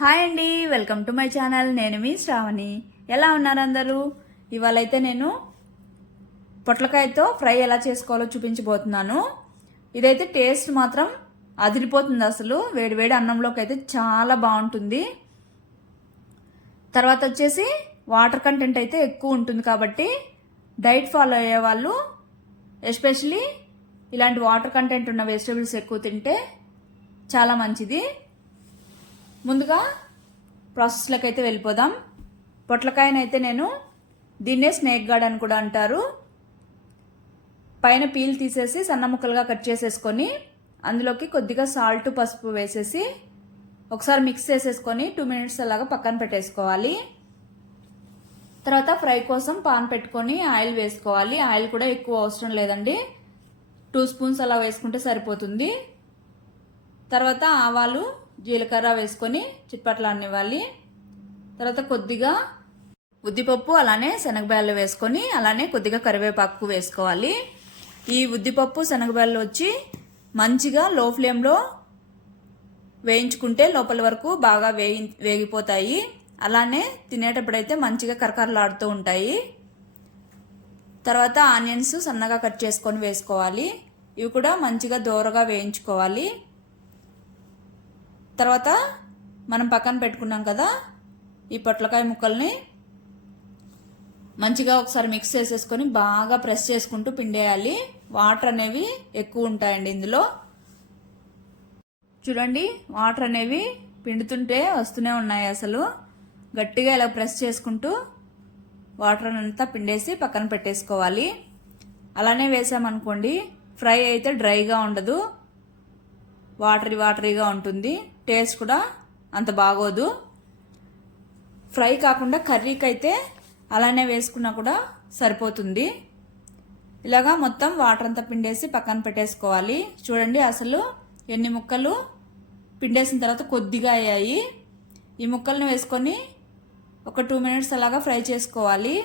Hi అండి welcome to my channel. నేను మీ శ్రావణి. ఎలా ఉన్నారు అందరూ? ఇవాళైతే నేను పొట్లకాయతో ఫ్రై ఎలా చేసుకోవాలో చూపించబోతున్నాను. ఇదైతే టేస్ట్ మాత్రం అదిరిపోతుంది అసలు. వేడివేడి అన్నంలోకి అయితే చాలా బాగుంటుంది. తర్వాత వచ్చేసి వాటర్ కంటెంట్ అయితే ఎక్కువ ఉంటుంది కాబట్టి డైట్ ఫాలో అయ్యే వాళ్ళు ఎస్పెషలీ ఇలాంటి వాటర్ కంటెంట్ ఉన్న వెజిటేబుల్స్ ఎక్కువ తింటే చాలా మంచిది. ముందుగా ప్రాసెస్లోకి అయితే వెళ్ళిపోదాం. పొట్లకాయనైతే నేను దీన్నే స్నేక్ గార్డ్ అని కూడా అంటారు. పైన పీల్ తీసేసి సన్న ముక్కలుగా కట్ చేసేసుకొని అందులోకి కొద్దిగా సాల్ట్ పసుపు వేసేసి ఒకసారి మిక్స్ చేసేసుకొని టూ మినిట్స్ అలాగా పక్కన పెట్టేసుకోవాలి. తర్వాత ఫ్రై కోసం పాన్ పెట్టుకొని ఆయిల్ వేసుకోవాలి. ఆయిల్ కూడా ఎక్కువ అవసరం లేదండి. టూ స్పూన్స్ అలా వేసుకుంటే సరిపోతుంది. తర్వాత ఆవాలు జీలకర్ర వేసుకొని చిట్పట్లాన్నివ్వాలి తర్వాత కొద్దిగా ఉద్దిపప్పు అలానే శనగబాయలు వేసుకొని అలానే కొద్దిగా కరివేపాకు వేసుకోవాలి. ఈ ఉద్దిపప్పు శనగబాయలు వచ్చి మంచిగా లో ఫ్లేమ్లో వేయించుకుంటే లోపల వరకు బాగా వేయి వేగిపోతాయి. అలానే తినేటప్పుడైతే మంచిగా కరకరలాడుతూ ఉంటాయి. తర్వాత ఆనియన్స్ సన్నగా కట్ చేసుకొని వేసుకోవాలి. ఇవి కూడా మంచిగా దోరగా వేయించుకోవాలి. తర్వాత మనం పక్కన పెట్టుకున్నాం కదా ఈ పొట్లకాయ ముక్కల్ని మంచిగా ఒకసారి మిక్స్ చేసేసుకొని బాగా ప్రెస్ చేసుకుంటూ పిండేయాలి. వాటర్ అనేవి ఎక్కువ ఉంటాయండి ఇందులో. చూడండి వాటర్ అనేవి పిండుతుంటే వస్తూనే ఉన్నాయి అసలు. గట్టిగా ఇలా ప్రెస్ చేసుకుంటూ వాటర్ అంతా పిండేసి పక్కన పెట్టేసుకోవాలి. అలానే వేసామనుకోండి ఫ్రై అయితే డ్రైగా ఉండదు. వాటరీ వాటరీగా ఉంటుంది. టేస్ట్ కూడా అంత బాగోదు. ఫ్రై కాకుండా కర్రీకి అయితే అలానే వేసుకున్నా కూడా సరిపోతుంది. ఇలాగా మొత్తం వాటర్ అంతా పిండేసి పక్కన పెట్టేసుకోవాలి. చూడండి అసలు ఎన్ని ముక్కలు పిండేసిన తర్వాత కొద్దిగా అయ్యాయి. ఈ ముక్కలను వేసుకొని ఒక టూ మినిట్స్ అలాగా ఫ్రై చేసుకోవాలి.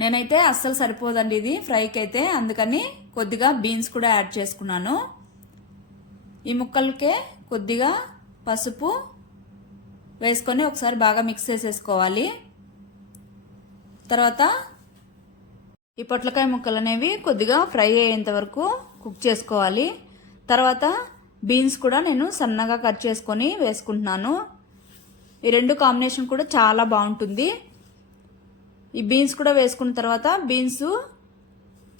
నేనైతే అస్సలు సరిపోదండి ఇది ఫ్రైకి అయితే అందుకని కొద్దిగా బీన్స్ కూడా యాడ్ చేసుకున్నాను. ఈ ముక్కలకే కొద్దిగా పసుపు వేసుకొని ఒకసారి బాగా మిక్స్ చేసేసుకోవాలి. తర్వాత ఈ పొట్లకాయ ముక్కలు అనేవి కొద్దిగా ఫ్రై అయ్యేంత వరకు కుక్ చేసుకోవాలి. తర్వాత బీన్స్ కూడా నేను సన్నగా కట్ చేసుకొని వేసుకుంటున్నాను. ఈ రెండు కాంబినేషన్ కూడా చాలా బాగుంటుంది. ఈ బీన్స్ కూడా వేసుకున్న తర్వాత బీన్స్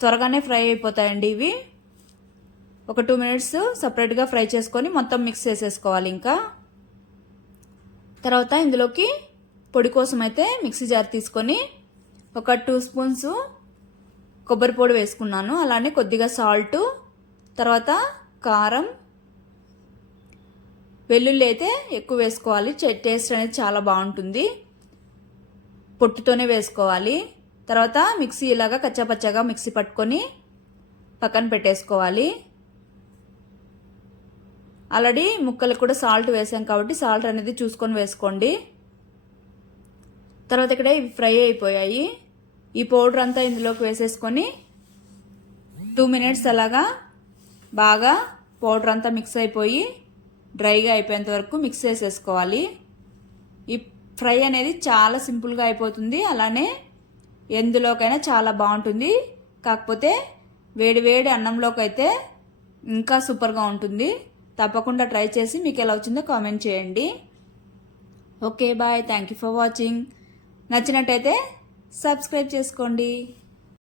త్వరగానే ఫ్రై అయిపోతాయండి ఇవి. ఒక టూ మినిట్స్ సపరేట్గా ఫ్రై చేసుకొని మొత్తం మిక్స్ చేసేసుకోవాలి ఇంకా. తర్వాత ఇందులోకి పొడి కోసం అయితే మిక్సీ జార్ తీసుకొని ఒక టూ స్పూన్స్ కొబ్బరి పొడి వేసుకున్నాను. అలానే కొద్దిగా సాల్ట్ తర్వాత కారం వెల్లుల్లి అయితే ఎక్కువ వేసుకోవాలి. టేస్ట్ అనేది చాలా బాగుంటుంది. పొట్టుతోనే వేసుకోవాలి. తర్వాత మిక్సీ ఇలాగా కచ్చాపచ్చాగా మిక్సీ పట్టుకొని పక్కన పెట్టేసుకోవాలి. ఆల్రెడీ ముక్కలకు కూడా సాల్ట్ వేసాం కాబట్టి సాల్ట్ అనేది చూసుకొని వేసుకోండి. తర్వాత ఇక్కడ ఇవి ఫ్రై అయిపోయాయి. ఈ పౌడర్ అంతా ఇందులోకి వేసేసుకొని టూ మినిట్స్ అలాగా బాగా పౌడర్ అంతా మిక్స్ అయిపోయి డ్రైగా అయిపోయేంత వరకు మిక్స్ చేసేసుకోవాలి. ఈ ఫ్రై అనేది చాలా సింపుల్గా అయిపోతుంది. అలానే ఎందులోకైనా చాలా బాగుంటుంది. కాకపోతే వేడి వేడి అన్నంలోకి అయితే ఇంకా సూపర్గా ఉంటుంది. తప్పకుండా ట్రై చేసి మీకు ఎలా వచ్చిందో కామెంట్ చేయండి. Okay bye. Thank you for watching నచ్చినట్టయితే సబ్స్క్రైబ్ చేసుకోండి.